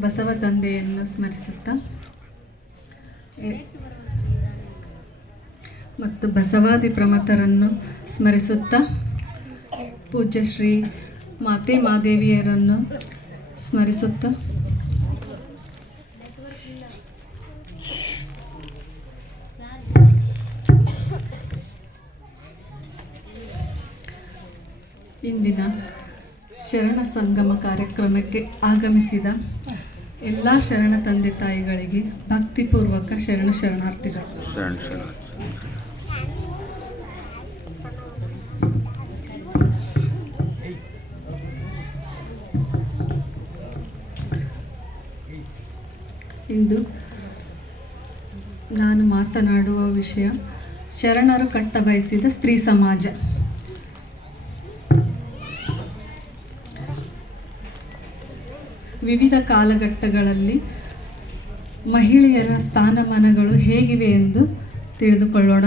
ಬಸವ ತಂದೆಯನ್ನು ಸ್ಮರಿಸುತ್ತಾ? ಮತ್ತು ಬಸವಾದಿ ಪ್ರಮತರನ್ನು ಸ್ಮರಿಸುತ್ತಾ? ಪೂಜ್ಯ ಶ್ರೀ ಮಾತೆ ಮಾದೇವಿಯರನ್ನು ಸ್ಮರಿಸುತ್ತಾ? ಇಂದಿನ ಶರಣ ಸಂಗಮ ಕಾರ್ಯಕ್ರಮಕ್ಕೆ ಆಗಮಿಸಿದ ಎಲ್ಲ ಶರಣ ತಂದೆ ತಾಯಿಗಳಿಗೆ ಭಕ್ತಿಪೂರ್ವಕ ಶರಣ ಶರಣಾರ್ಥಿಗಳು. ಶರಣ ಶರಣ ಇಂದು ನಾನು ಮಾತನಾಡುವ ವಿಷಯ ಶರಣರು ಕಟ್ಟ ಬಯಸಿದ ಸ್ತ್ರೀ ಸಮಾಜ. ವಿವಿಧ ಕಾಲಘಟ್ಟಗಳಲ್ಲಿ ಮಹಿಳೆಯರ ಸ್ಥಾನಮಾನಗಳು ಹೇಗಿವೆ ಎಂದು ತಿಳಿದುಕೊಳ್ಳೋಣ.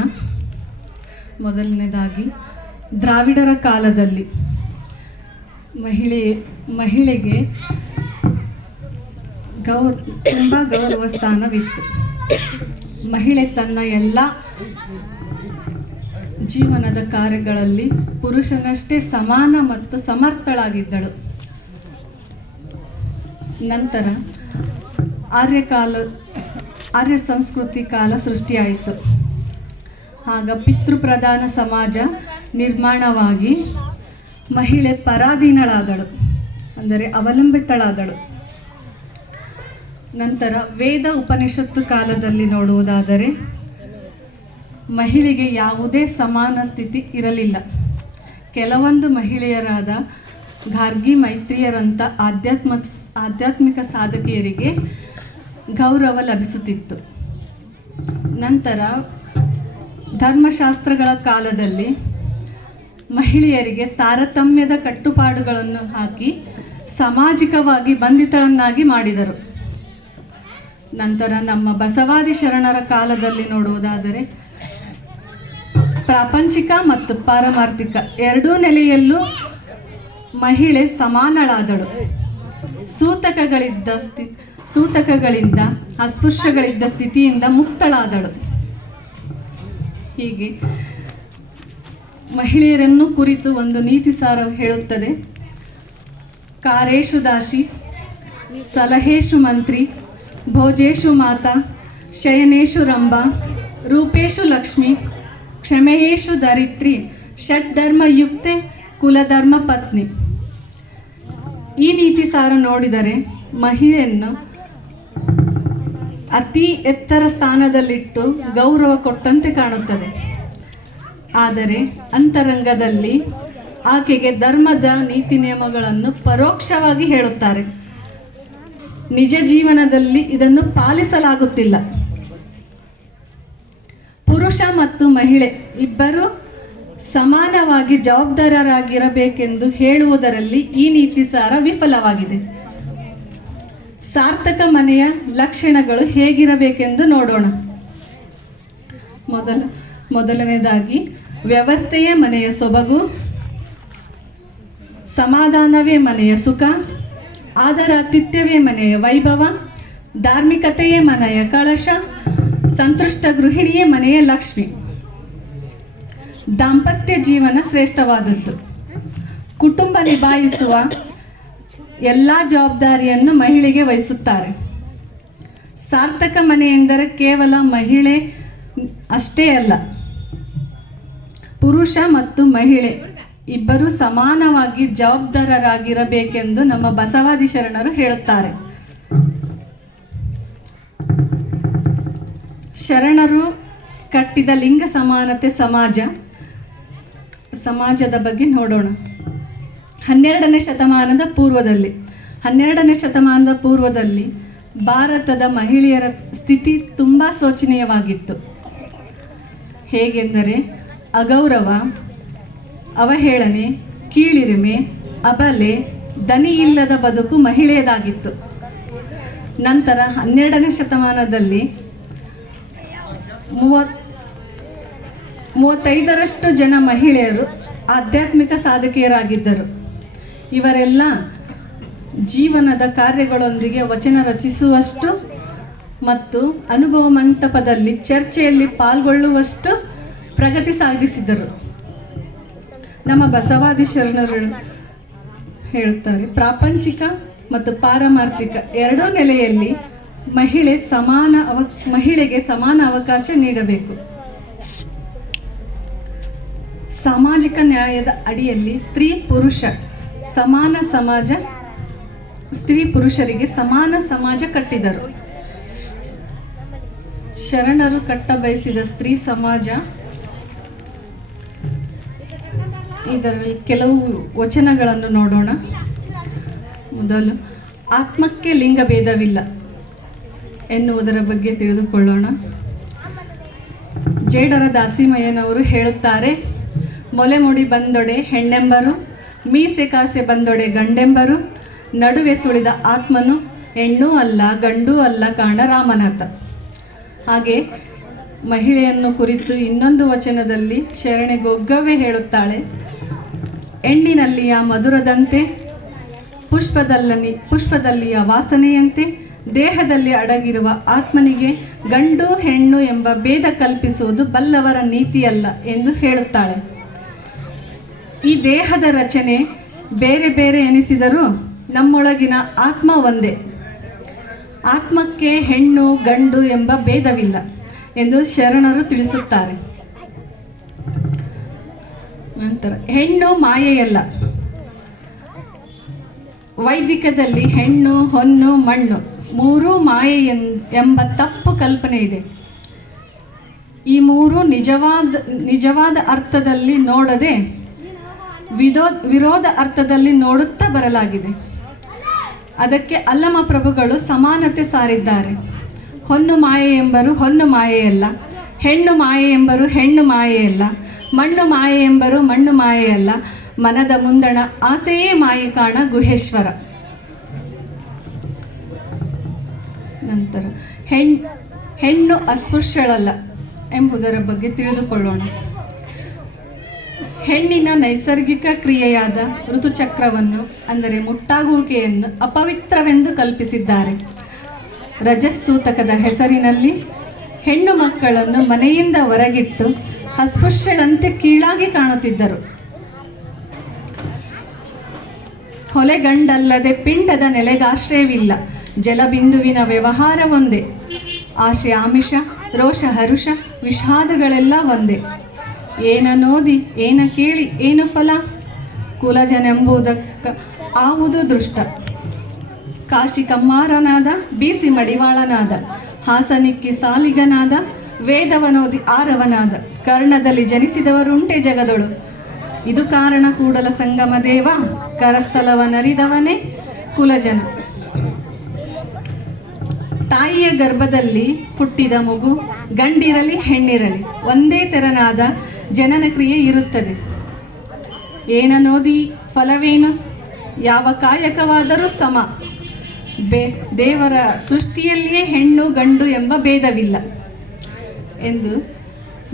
ಮೊದಲನೇದಾಗಿ, ದ್ರಾವಿಡರ ಕಾಲದಲ್ಲಿ ಮಹಿಳೆ, ಮಹಿಳೆಗೆ ಗೌರ್, ತುಂಬ ಗೌರವ ಸ್ಥಾನವಿತ್ತು. ಮಹಿಳೆ ತನ್ನ ಎಲ್ಲ ಜೀವನದ ಕಾರ್ಯಗಳಲ್ಲಿ ಪುರುಷನಷ್ಟೇ ಸಮಾನ ಮತ್ತು ಸಮರ್ಥಳಾಗಿದ್ದಳು. ನಂತರ ಆರ್ಯಕಾಲ ಆರ್ಯ ಸಂಸ್ಕೃತಿ ಕಾಲ ಸೃಷ್ಟಿಯಾಯಿತು. ಆಗ ಪಿತೃಪ್ರಧಾನ ಸಮಾಜ ನಿರ್ಮಾಣವಾಗಿ ಮಹಿಳೆ ಪರಾಧೀನಳಾದಳು, ಅಂದರೆ ಅವಲಂಬಿತಳಾದಳು. ನಂತರ ವೇದ ಉಪನಿಷತ್ತು ಕಾಲದಲ್ಲಿ ನೋಡುವುದಾದರೆ, ಮಹಿಳೆಗೆ ಯಾವುದೇ ಸಮಾನ ಸ್ಥಿತಿ ಇರಲಿಲ್ಲ. ಕೆಲವೊಂದು ಮಹಿಳೆಯರಾದ ಗಾರ್ಗಿ ಮೈತ್ರಿಯರಂಥ ಆಧ್ಯಾತ್ಮ ಆಧ್ಯಾತ್ಮಿಕ ಸಾಧಕಿಯರಿಗೆ ಗೌರವ ಲಭಿಸುತ್ತಿತ್ತು. ನಂತರ ಧರ್ಮಶಾಸ್ತ್ರಗಳ ಕಾಲದಲ್ಲಿ ಮಹಿಳೆಯರಿಗೆ ತಾರತಮ್ಯದ ಕಟ್ಟುಪಾಡುಗಳನ್ನು ಹಾಕಿ ಸಾಮಾಜಿಕವಾಗಿ ಬಂಧಿತಳನ್ನಾಗಿ ಮಾಡಿದರು. ನಂತರ ನಮ್ಮ ಬಸವಾದಿ ಶರಣರ ಕಾಲದಲ್ಲಿ ನೋಡುವುದಾದರೆ ಪ್ರಾಪಂಚಿಕ ಮತ್ತು ಪಾರಮಾರ್ಥಿಕ ಎರಡೂ ನೆಲೆಯಲ್ಲೂ ಮಹಿಳೆ ಸಮಾನಳಾದಳು. ಸೂತಕಗಳಿದ್ದ ಸ್ಥಿ, ಸೂತಕಗಳಿಂದ ಅಸ್ಪೃಶ್ಯಗಳಿದ್ದ ಸ್ಥಿತಿಯಿಂದ ಮುಕ್ತಳಾದಳು. ಹೀಗೆ ಮಹಿಳೆಯರನ್ನು ಕುರಿತು ಒಂದು ನೀತಿ ಸಾರ ಹೇಳುತ್ತದೆ. ಕಾರೇಶು ದಾಸಿ, ಸಲಹೇಶು ಮಂತ್ರಿ, ಭೋಜೇಶು ಮಾತಾ, ಶಯನೇಶು ರಂಭ, ರೂಪೇಶು ಲಕ್ಷ್ಮಿ, ಕ್ಷಮೆಯೇಶು ಧರಿತ್ರಿ ಷಡ್ಧರ್ಮಯುಕ್ತೆ ಕುಲಧರ್ಮ ಪತ್ನಿ. ಈ ನೀತಿ ಸಾರ ನೋಡಿದರೆ ಮಹಿಳೆಯನ್ನು ಅತಿ ಎತ್ತರ ಸ್ಥಾನದಲ್ಲಿಟ್ಟು ಗೌರವ ಕೊಟ್ಟಂತೆ ಕಾಣುತ್ತದೆ. ಆದರೆ ಅಂತರಂಗದಲ್ಲಿ ಆಕೆಗೆ ಧರ್ಮದ ನೀತಿ ನಿಯಮಗಳನ್ನು ಪರೋಕ್ಷವಾಗಿ ಹೇಳುತ್ತಾರೆ. ನಿಜ ಜೀವನದಲ್ಲಿ ಇದನ್ನು ಪಾಲಿಸಲಾಗುತ್ತಿಲ್ಲ. ಪುರುಷ ಮತ್ತು ಮಹಿಳೆ ಇಬ್ಬರು ಸಮಾನವಾಗಿ ಜವಾಬ್ದಾರರಾಗಿರಬೇಕೆಂದು ಹೇಳುವುದರಲ್ಲಿ ಈ ನೀತಿ ಸಾರ ವಿಫಲವಾಗಿದೆ. ಸಾರ್ಥಕ ಮನೆಯ ಲಕ್ಷಣಗಳು ಹೇಗಿರಬೇಕೆಂದು ನೋಡೋಣ. ಮೊದಲ, ಮೊದಲನೇದಾಗಿ, ವ್ಯವಸ್ಥೆಯೇ ಮನೆಯ ಸೊಬಗು, ಸಮಾಧಾನವೇ ಮನೆಯ ಸುಖ ಆದರಾತಿಥ್ಯವೇ ಮನೆಯ ವೈಭವ, ಧಾರ್ಮಿಕತೆಯೇ ಮನೆಯ ಕಳಶ, ಸಂತುಷ್ಟ ಗೃಹಿಣಿಯೇ ಮನೆಯ ಲಕ್ಷ್ಮಿ. ದಾಂಪತ್ಯ ಜೀವನ ಶ್ರೇಷ್ಠವಾದದ್ದು. ಕುಟುಂಬ ನಿಭಾಯಿಸುವ ಎಲ್ಲ ಜವಾಬ್ದಾರಿಯನ್ನು ಮಹಿಳೆಗೆ ವಹಿಸುತ್ತಾರೆ. ಸಾರ್ಥಕ ಮನೆ ಎಂದರೆ ಕೇವಲ ಮಹಿಳೆ ಅಷ್ಟೇ ಅಲ್ಲ, ಪುರುಷ ಮತ್ತು ಮಹಿಳೆ ಇಬ್ಬರು ಸಮಾನವಾಗಿ ಜವಾಬ್ದಾರರಾಗಿರಬೇಕೆಂದು ನಮ್ಮ ಬಸವಾದಿ ಶರಣರು ಹೇಳುತ್ತಾರೆ. ಶರಣರು ಕಟ್ಟಿದ ಲಿಂಗ ಸಮಾನತೆ ಸಮಾಜ ಸಮಾಜದ ಬಗ್ಗೆ ನೋಡೋಣ. ಹನ್ನೆರಡನೇ ಶತಮಾನದ ಪೂರ್ವದಲ್ಲಿ, ಹನ್ನೆರಡನೇ ಶತಮಾನದ ಪೂರ್ವದಲ್ಲಿ ಭಾರತದ ಮಹಿಳೆಯರ ಸ್ಥಿತಿ ತುಂಬ ಶೋಚನೀಯವಾಗಿತ್ತು. ಹೇಗೆಂದರೆ, ಅಗೌರವ, ಅವಹೇಳನೆ, ಕೀಳಿರಿಮೆ, ಅಬಲೆ ದನಿ ಇಲ್ಲದ ಬದುಕು ಮಹಿಳೆಯದಾಗಿತ್ತು. ನಂತರ ಹನ್ನೆರಡನೇ ಶತಮಾನದಲ್ಲಿ ಮೂವತ್ ಮೂವತ್ತೈದರಷ್ಟು ಜನ ಮಹಿಳೆಯರು ಆಧ್ಯಾತ್ಮಿಕ ಸಾಧಕಿಯರಾಗಿದ್ದರು. ಇವರೆಲ್ಲ ಜೀವನದ ಕಾರ್ಯಗಳೊಂದಿಗೆ ವಚನ ರಚಿಸುವಷ್ಟು ಮತ್ತು ಅನುಭವ ಮಂಟಪದಲ್ಲಿ ಚರ್ಚೆಯಲ್ಲಿ ಪಾಲ್ಗೊಳ್ಳುವಷ್ಟು ಪ್ರಗತಿ ಸಾಧಿಸಿದರು. ನಮ್ಮ ಬಸವಾದಿ ಶರಣರು ಹೇಳುತ್ತಾರೆ, ಪ್ರಾಪಂಚಿಕ ಮತ್ತು ಪಾರಮಾರ್ಥಿಕ ಎರಡೂ ನೆಲೆಯಲ್ಲಿ ಮಹಿಳೆ ಸಮಾನ ಅವ ಮಹಿಳೆಗೆ ಸಮಾನ ಅವಕಾಶ ನೀಡಬೇಕು. ಸಾಮಾಜಿಕ ನ್ಯಾಯದ ಅಡಿಯಲ್ಲಿ ಸ್ತ್ರೀ ಪುರುಷ ಸಮಾನ ಸಮಾಜ, ಸ್ತ್ರೀ ಪುರುಷರಿಗೆ ಸಮಾನ ಸಮಾಜ ಕಟ್ಟಿದರು. ಶರಣರು ಕಟ್ಟ ಬಯಸಿದ ಸ್ತ್ರೀ ಸಮಾಜ, ಇದರಲ್ಲಿ ಕೆಲವು ವಚನಗಳನ್ನು ನೋಡೋಣ. ಮೊದಲು, ಆತ್ಮಕ್ಕೆ ಲಿಂಗಭೇದವಿಲ್ಲ ಎನ್ನುವುದರ ಬಗ್ಗೆ ತಿಳಿದುಕೊಳ್ಳೋಣ. ಜೇಡರ ದಾಸಿಮಯ್ಯನವರು ಹೇಳುತ್ತಾರೆ ಮೊಲೆ ಮುಡಿ ಬಂದೊಡೆ ಹೆಣ್ಣೆಂಬರು, ಮೀಸೆ ಕಾಸೆ ಬಂದೊಡೆ ಗಂಡೆಂಬರು, ನಡುವೆ ಸುಳಿದ ಆತ್ಮನು ಹೆಣ್ಣೂ ಅಲ್ಲ, ಗಂಡೂ ಅಲ್ಲ ಕಾಣ ರಾಮನಾಥ. ಹಾಗೆ ಮಹಿಳೆಯನ್ನು ಕುರಿತು ಇನ್ನೊಂದು ವಚನದಲ್ಲಿ ಶರಣೆ ಗೊಗ್ಗವೆ ಹೇಳುತ್ತಾಳೆ ಹೆಣ್ಣಿನಲ್ಲಿಯ ಮಧುರದಂತೆ ಪುಷ್ಪದಲ್ಲಿ ಪುಷ್ಪದಲ್ಲಿಯ ವಾಸನೆಯಂತೆ, ದೇಹದಲ್ಲಿ ಅಡಗಿರುವ ಆತ್ಮನಿಗೆ ಗಂಡು ಹೆಣ್ಣು ಎಂಬ ಭೇದ ಕಲ್ಪಿಸುವುದು ಬಲ್ಲವರ ನೀತಿಯಲ್ಲ ಎಂದು ಹೇಳುತ್ತಾಳೆ. ಈ ದೇಹದ ರಚನೆ ಬೇರೆ ಬೇರೆ ಎನಿಸಿದರೂ ನಮ್ಮೊಳಗಿನ ಆತ್ಮ ಒಂದೇ. ಆತ್ಮಕ್ಕೆ ಹೆಣ್ಣು, ಗಂಡು ಎಂಬ ಭೇದವಿಲ್ಲ ಎಂದು ಶರಣರು ತಿಳಿಸುತ್ತಾರೆ. ನಂತರ, ಹೆಣ್ಣು ಮಾಯೆಯಲ್ಲ. ವೈದಿಕದಲ್ಲಿ ಹೆಣ್ಣು, ಹೊನ್ನು, ಮಣ್ಣು ಮೂರೂ ಮಾಯೆ ಎಂಬ ತಪ್ಪು ಕಲ್ಪನೆ ಇದೆ. ಈ ಮೂರು ನಿಜವಾದ ನಿಜವಾದ ಅರ್ಥದಲ್ಲಿ ನೋಡದೆ ವಿದೋ ವಿರೋಧ ಅರ್ಥದಲ್ಲಿ ನೋಡುತ್ತಾ ಬರಲಾಗಿದೆ. ಅದಕ್ಕೆ ಅಲ್ಲಮ ಪ್ರಭುಗಳು ಸಮಾನತೆ ಸಾರಿದ್ದಾರೆ. ಹೊನ್ನು ಮಾಯೆ ಎಂಬರು ಹೊನ್ನು ಮಾಯೆಯಲ್ಲ. ಹೆಣ್ಣು ಮಾಯೆ ಎಂಬರು ಹೆಣ್ಣು ಮಾಯೆಯಲ್ಲ. ಮಣ್ಣು ಮಾಯೆ ಎಂಬರು ಮಣ್ಣು ಮಾಯೆಯಲ್ಲ. ಮನದ ಮುಂದಣ ಆಸೆಯೇ ಮಾಯೆ ಕಾಣ ಗುಹೇಶ್ವರ. ನಂತರ, ಹೆಣ್, ಹೆಣ್ಣು ಅಸ್ಪೃಶ್ಯಳಲ್ಲ ಎಂಬುದರ ಬಗ್ಗೆ ತಿಳಿದುಕೊಳ್ಳೋಣ. ಹೆಣ್ಣಿನ ನೈಸರ್ಗಿಕ ಕ್ರಿಯೆಯಾದ ಋತುಚಕ್ರವನ್ನು, ಅಂದರೆ ಮುಟ್ಟಾಗುವಿಕೆಯನ್ನು ಅಪವಿತ್ರವೆಂದು ಕಲ್ಪಿಸಿದ್ದಾರೆ. ರಜಸ್ಸೂತಕದ ಹೆಸರಿನಲ್ಲಿ ಹೆಣ್ಣು ಮಕ್ಕಳನ್ನು ಮನೆಯಿಂದ ಹೊರಗಿಟ್ಟು ಅಸ್ಪೃಶ್ಯಳಂತೆ ಕೀಳಾಗಿ ಕಾಣುತ್ತಿದ್ದರು. ಹೊಲೆಗಂಡಲ್ಲದೆ ಪಿಂಡದ ನೆಲೆಗಾಶ್ರಯವಿಲ್ಲ. ಜಲಬಿಂದುವಿನ ವ್ಯವಹಾರ ಒಂದೇ. ಆಶೆ ಆಮಿಷ, ರೋಷ ಹರುಷ, ವಿಷಾದಗಳೆಲ್ಲ ಒಂದೇ. ಏನ ನೋದಿ ಏನ ಕೇಳಿ, ಏನು ಫಲ? ಕುಲಜನೆಂಬುದಕ್ಕ ಆವುದು ದೃಷ್ಟ. ಕಾಶಿ ಕಮ್ಮಾರನಾದ ಬೀಸಿ ಮಡಿವಾಳನಾದ, ಹಾಸನಿಕ್ಕಿ ಸಾಲಿಗನಾದ, ವೇದವನೋದಿ ಆರವನಾದ, ಕರ್ಣದಲ್ಲಿ ಜನಿಸಿದವರುಂಟೆ ಜಗದೊಳು. ಇದು ಕಾರಣ ಕೂಡಲ ಸಂಗಮ ದೇವ ಕರಸ್ಥಲವನರಿದವನೇ ಕುಲಜನ. ತಾಯಿಯ ಗರ್ಭದಲ್ಲಿ ಹುಟ್ಟಿದ ಮಗು, ಗಂಡಿರಲಿ ಹೆಣ್ಣಿರಲಿ, ಒಂದೇ ತೆರನಾದ ಜನನ ಕ್ರಿಯೆ ಇರುತ್ತದೆ. ಏನನೋದಿ ಫಲವೇನು? ಯಾವ ಕಾಯಕವಾದರೂ ಸಮ. ಬೇ, ದೇವರ ಸೃಷ್ಟಿಯಲ್ಲಿಯೇ ಹೆಣ್ಣು ಗಂಡು ಎಂಬ ಭೇದವಿಲ್ಲ ಎಂದು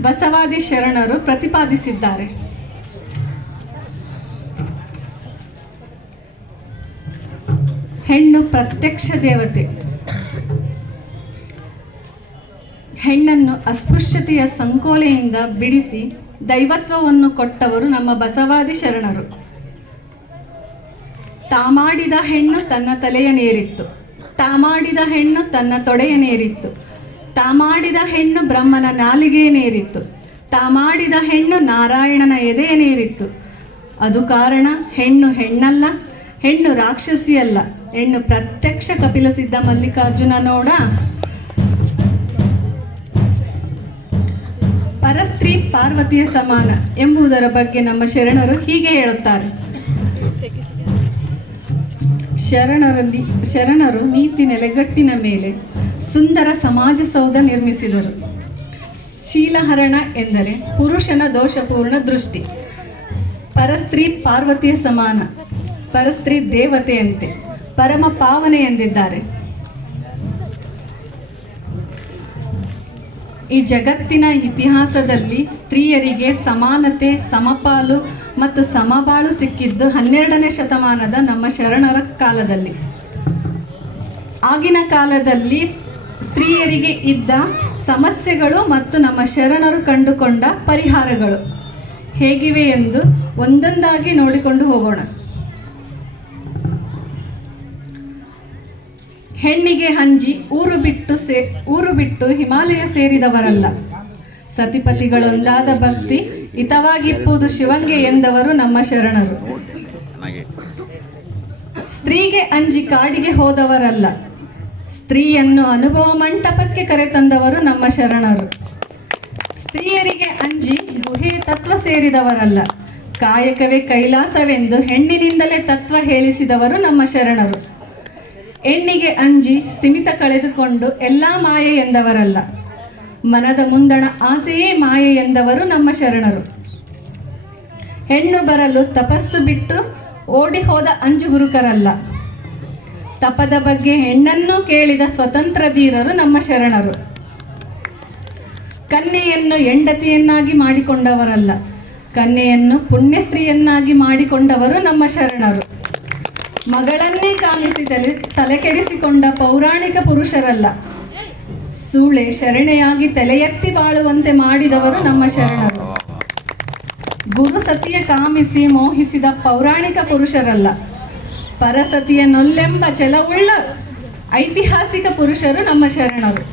ಬಸವಾದಿ ಶರಣರು ಪ್ರತಿಪಾದಿಸಿದ್ದಾರೆ. ಹೆಣ್ಣು ಪ್ರತ್ಯಕ್ಷ ದೇವತೆ. ಹೆಣ್ಣನ್ನು ಅಸ್ಪೃಶ್ಯತೆಯ ಸಂಕೋಲೆಯಿಂದ ಬಿಡಿಸಿ ದೈವತ್ವವನ್ನು ಕೊಟ್ಟವರು ನಮ್ಮ ಬಸವಾದಿ ಶರಣರು. ತಾಮಾಡಿದ ಹೆಣ್ಣು ತನ್ನ ತಲೆಯ ನೇರಿತ್ತು. ತಾಮಾಡಿದ ಹೆಣ್ಣು ತನ್ನ ತೊಡೆಯ ನೇರಿತ್ತು. ತಾಮಾಡಿದ ಹೆಣ್ಣು ಬ್ರಹ್ಮನ ನಾಲಿಗೆಯ ನೇರಿತ್ತು. ತಾಮಾಡಿದ ಹೆಣ್ಣು ನಾರಾಯಣನ ಎದೆಯ ನೇರಿತ್ತು. ಅದು ಕಾರಣ ಹೆಣ್ಣು ಹೆಣ್ಣಲ್ಲ, ಹೆಣ್ಣು ರಾಕ್ಷಸಿಯಲ್ಲ. ಹೆಣ್ಣು ಪ್ರತ್ಯಕ್ಷ ಕಪಿಲ ಸಿದ್ಧ ಮಲ್ಲಿಕಾರ್ಜುನ ಪಾರ್ವತಿಯ ಸಮಾನ ಎಂಬುದರ ಬಗ್ಗೆ ನಮ್ಮ ಶರಣರು ಹೀಗೆ ಹೇಳುತ್ತಾರೆ. ಶರಣರಲ್ಲಿ, ಶರಣರು ನೀತಿ ನೆಲೆಗಟ್ಟಿನ ಮೇಲೆ ಸುಂದರ ಸಮಾಜ ಸೌಧ ನಿರ್ಮಿಸಿದರು. ಶೀಲಹರಣ ಎಂದರೆ ಪುರುಷನ ದೋಷಪೂರ್ಣ ದೃಷ್ಟಿ. ಪರಸ್ತ್ರೀ ಪಾರ್ವತಿಯ ಸಮಾನ, ಪರಸ್ತ್ರೀ ದೇವತೆಯಂತೆ, ಪರಮ ಪಾವನೆ ಎಂದಿದ್ದಾರೆ ಈ ಜಗತ್ತಿನ ಇತಿಹಾಸದಲ್ಲಿ ಸ್ತ್ರೀಯರಿಗೆ ಸಮಾನತೆ, ಸಮಪಾಲು ಮತ್ತು ಸಮಬಾಳು ಸಿಕ್ಕಿದ್ದು ಹನ್ನೆರಡನೇ ಶತಮಾನದ ನಮ್ಮ ಶರಣರ ಕಾಲದಲ್ಲಿ. ಆಗಿನ ಕಾಲದಲ್ಲಿ ಸ್ತ್ರೀಯರಿಗೆ ಇದ್ದ ಸಮಸ್ಯೆಗಳು ಮತ್ತು ನಮ್ಮ ಶರಣರು ಕಂಡುಕೊಂಡ ಪರಿಹಾರಗಳು ಹೇಗಿವೆ ಎಂದು ಒಂದೊಂದಾಗಿ ನೋಡಿಕೊಂಡು ಹೋಗೋಣ. ಹೆಣ್ಣಿಗೆ ಹಂಜಿ ಊರು ಬಿಟ್ಟು ಸೇ, ಊರು ಬಿಟ್ಟು ಹಿಮಾಲಯ ಸೇರಿದವರಲ್ಲ. ಸತಿಪತಿಗಳೊಂದಾದ ಭಕ್ತಿ ಹಿತವಾಗಿಪ್ಪುವುದು ಶಿವಂಗೆ ಎಂದವರು ನಮ್ಮ ಶರಣರು. ಸ್ತ್ರೀಗೆ ಅಂಜಿ ಕಾಡಿಗೆ ಹೋದವರಲ್ಲ. ಸ್ತ್ರೀಯನ್ನು ಅನುಭವ ಮಂಟಪಕ್ಕೆ ಕರೆತಂದವರು ನಮ್ಮ ಶರಣರು. ಸ್ತ್ರೀಯರಿಗೆ ಅಂಜಿ ಗುಹೆ ತತ್ವ ಸೇರಿದವರಲ್ಲ. ಕಾಯಕವೇ ಕೈಲಾಸವೆಂದು ಹೆಣ್ಣಿನಿಂದಲೇ ತತ್ವ ಹೇಳಿಸಿದವರು ನಮ್ಮ ಶರಣರು. ಹೆಣ್ಣಿಗೆ ಅಂಜಿ ಸ್ಥಿಮಿತ ಕಳೆದುಕೊಂಡು ಎಲ್ಲ ಮಾಯೆ ಎಂದವರಲ್ಲ. ಮನದ ಮುಂದಣ ಆಸೆಯೇ ಮಾಯೆ ಎಂದವರು ನಮ್ಮ ಶರಣರು. ಹೆಣ್ಣು ಬರಲು ತಪಸ್ಸು ಬಿಟ್ಟು ಓಡಿ ಹೋದ ಅಂಜು ಹುರುಕರಲ್ಲ. ತಪದ ಬಗ್ಗೆ ಹೆಣ್ಣನ್ನು ಕೇಳಿದ ಸ್ವತಂತ್ರ ಧೀರರು ನಮ್ಮ ಶರಣರು. ಕನ್ಯೆಯನ್ನು ಹೆಂಡತಿಯನ್ನಾಗಿ ಮಾಡಿಕೊಂಡವರಲ್ಲ. ಕನ್ಯೆಯನ್ನು ಪುಣ್ಯಸ್ತ್ರೀಯನ್ನಾಗಿ ಮಾಡಿಕೊಂಡವರು ನಮ್ಮ ಶರಣರು. ಮಗಳನ್ನೇ ಕಾಮಿಸಿ ತಲೆ ತಲೆಕೆಡಿಸಿಕೊಂಡ ಪೌರಾಣಿಕ ಪುರುಷರಲ್ಲ. ಸೂಳೆ ಶರಣೆಯಾಗಿ ತಲೆ ಎತ್ತಿ ಬಾಳುವಂತೆ ಮಾಡಿದವರು ನಮ್ಮ ಶರಣರು. ಗುರು ಸತಿಯ ಕಾಮಿಸಿ ಮೋಹಿಸಿದ ಪೌರಾಣಿಕ ಪುರುಷರಲ್ಲ. ಪರಸತಿಯ ನೊಲ್ಲೆಂಬ ಛಲವುಳ್ಳ ಐತಿಹಾಸಿಕ ಪುರುಷರು ನಮ್ಮ ಶರಣರು.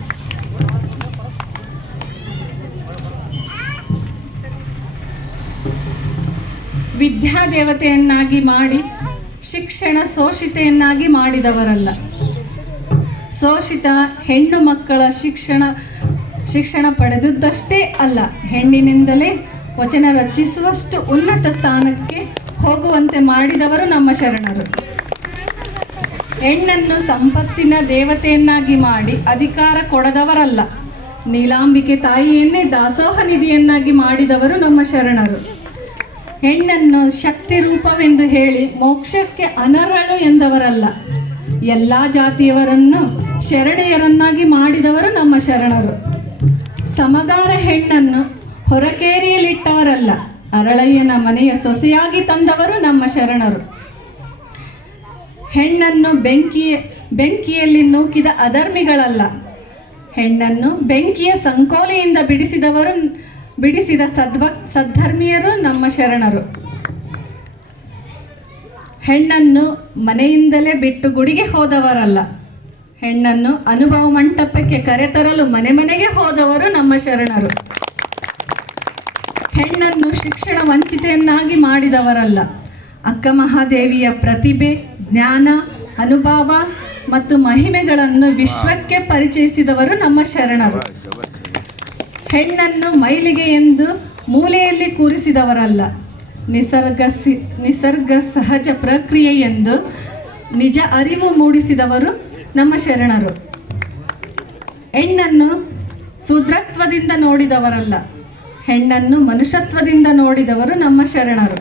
ವಿದ್ಯಾದೇವತೆಯನ್ನಾಗಿ ಮಾಡಿ ಶಿಕ್ಷಣ ಶೋಷಿತೆಯನ್ನಾಗಿ ಮಾಡಿದವರಲ್ಲ. ಶೋಷಿತ ಹೆಣ್ಣು ಮಕ್ಕಳ ಶಿಕ್ಷಣ ಶಿಕ್ಷಣ ಪಡೆದದ್ದಷ್ಟೇ ಅಲ್ಲ, ಹೆಣ್ಣಿನಿಂದಲೇ ವಚನ ರಚಿಸುವಷ್ಟು ಉನ್ನತ ಸ್ಥಾನಕ್ಕೆ ಹೋಗುವಂತೆ ಮಾಡಿದವರು ನಮ್ಮ ಶರಣರು. ಹೆಣ್ಣನ್ನು ಸಂಪತ್ತಿನ ದೇವತೆಯನ್ನಾಗಿ ಮಾಡಿ ಅಧಿಕಾರ ಕೊಡದವರಲ್ಲ. ನೀಲಾಂಬಿಕೆ ತಾಯಿಯನ್ನೇ ದಾಸೋಹ ನಿಧಿಯನ್ನಾಗಿ ಮಾಡಿದವರು ನಮ್ಮ ಶರಣರು. ಹೆಣ್ಣನ್ನು ಶಕ್ತಿ ರೂಪವೆಂದು ಹೇಳಿ ಮೋಕ್ಷಕ್ಕೆ ಅನರ್ಹಳು ಎಂದವರಲ್ಲ. ಎಲ್ಲ ಜಾತಿಯವರನ್ನು ಶರಣೆಯರನ್ನಾಗಿ ಮಾಡಿದವರು ನಮ್ಮ ಶರಣರು. ಸಮಗಾರ ಹೆಣ್ಣನ್ನು ಹೊರಕೇರಿಯಲಿಟ್ಟವರಲ್ಲ. ಅರಳಯ್ಯನ ಮನೆಯ ಸೊಸೆಯಾಗಿ ತಂದವರು ನಮ್ಮ ಶರಣರು. ಹೆಣ್ಣನ್ನು ಬೆಂಕಿಯ, ಬೆಂಕಿಯಲ್ಲಿ ನೂಕಿದ ಅಧರ್ಮಿಗಳಲ್ಲ. ಹೆಣ್ಣನ್ನು ಬೆಂಕಿಯ ಸಂಕೋಲೆಯಿಂದ ಬಿಡಿಸಿದವರು ಬಿಡಿಸಿದ ಸದ್ವ ಸದ್ಧರ್ಮಿಯರು ನಮ್ಮ ಶರಣರು. ಹೆಣ್ಣನ್ನು ಮನೆಯಿಂದಲೇ ಬಿಟ್ಟು ಗುಡಿಗೆ ಹೋದವರಲ್ಲ. ಹೆಣ್ಣನ್ನು ಅನುಭವ ಮಂಟಪಕ್ಕೆ ಕರೆತರಲು ಮನೆ ಮನೆಗೆ ಹೋದವರು ನಮ್ಮ ಶರಣರು. ಹೆಣ್ಣನ್ನು ಶಿಕ್ಷಣ ವಂಚಿತೆಯನ್ನಾಗಿ ಮಾಡಿದವರಲ್ಲ. ಅಕ್ಕ ಮಹಾದೇವಿಯ ಪ್ರತಿಭೆ, ಜ್ಞಾನ, ಅನುಭವ ಮತ್ತು ಮಹಿಮೆಗಳನ್ನು ವಿಶ್ವಕ್ಕೆ ಪರಿಚಯಿಸಿದವರು ನಮ್ಮ ಶರಣರು. ಹೆಣ್ಣನ್ನು ಮೈಲಿಗೆ ಎಂದು ಮೂಲೆಯಲ್ಲಿ ಕೂರಿಸಿದವರಲ್ಲ. ನಿಸರ್ಗ ನಿಸರ್ಗ ಸಹಜ ಪ್ರಕ್ರಿಯೆ ಎಂದು ನಿಜ ಅರಿವು ಮೂಡಿಸಿದವರು ನಮ್ಮ ಶರಣರು. ಹೆಣ್ಣನ್ನು ಸುದ್ರತ್ವದಿಂದ ನೋಡಿದವರಲ್ಲ. ಹೆಣ್ಣನ್ನು ಮನುಷ್ಯತ್ವದಿಂದ ನೋಡಿದವರು ನಮ್ಮ ಶರಣರು.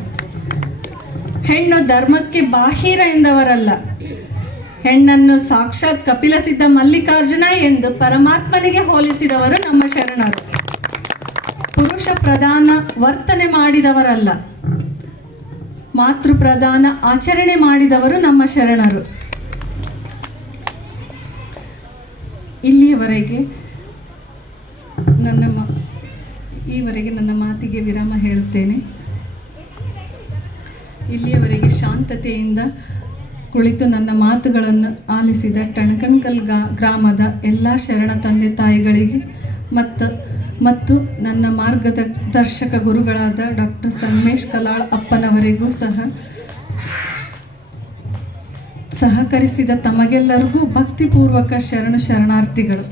ಹೆಣ್ಣು ಧರ್ಮಕ್ಕೆ ಬಾಹಿರ ಎಂದವರಲ್ಲ. ಹೆಣ್ಣನ್ನು ಸಾಕ್ಷಾತ್ ಕಪಿಲ ಸಿದ್ಧ ಮಲ್ಲಿಕಾರ್ಜುನ ಎಂದು ಪರಮಾತ್ಮನಿಗೆ ಹೋಲಿಸಿದವರು ನಮ್ಮ ಶರಣರು. ಪುರುಷ ಪ್ರಧಾನ ವರ್ತನೆ ಮಾಡಿದವರಲ್ಲ. ಮಾತೃ ಪ್ರಧಾನ ಆಚರಣೆ ಮಾಡಿದವರು ನಮ್ಮ ಶರಣರು. ಇಲ್ಲಿಯವರೆಗೆ ನನ್ನ ಈವರೆಗೆ ನನ್ನ ಮಾತಿಗೆ ವಿರಾಮ ಹೇಳುತ್ತೇನೆ. ಇಲ್ಲಿಯವರೆಗೆ ಶಾಂತತೆಯಿಂದ ಕುಳಿತು ನನ್ನ ಮಾತುಗಳನ್ನು ಆಲಿಸಿದ ಟಣಕನ್ಕಲ್ ಗ್ರಾಮದ ಎಲ್ಲ ಶರಣ ತಂದೆ ತಾಯಿಗಳಿಗೆ ಮತ್ತು ಮತ್ತು ನನ್ನ ಮಾರ್ಗದರ್ಶಕ ಗುರುಗಳಾದ ಡಾಕ್ಟರ್ ಸಂಗಮೇಶ್ ಕಲಾಳ್ ಅಪ್ಪನವರಿಗೂ ಸಹ ಸಹಕರಿಸಿದ ತಮಗೆಲ್ಲರಿಗೂ ಭಕ್ತಿಪೂರ್ವಕ ಶರಣ ಶರಣಾರ್ಥಿಗಳು.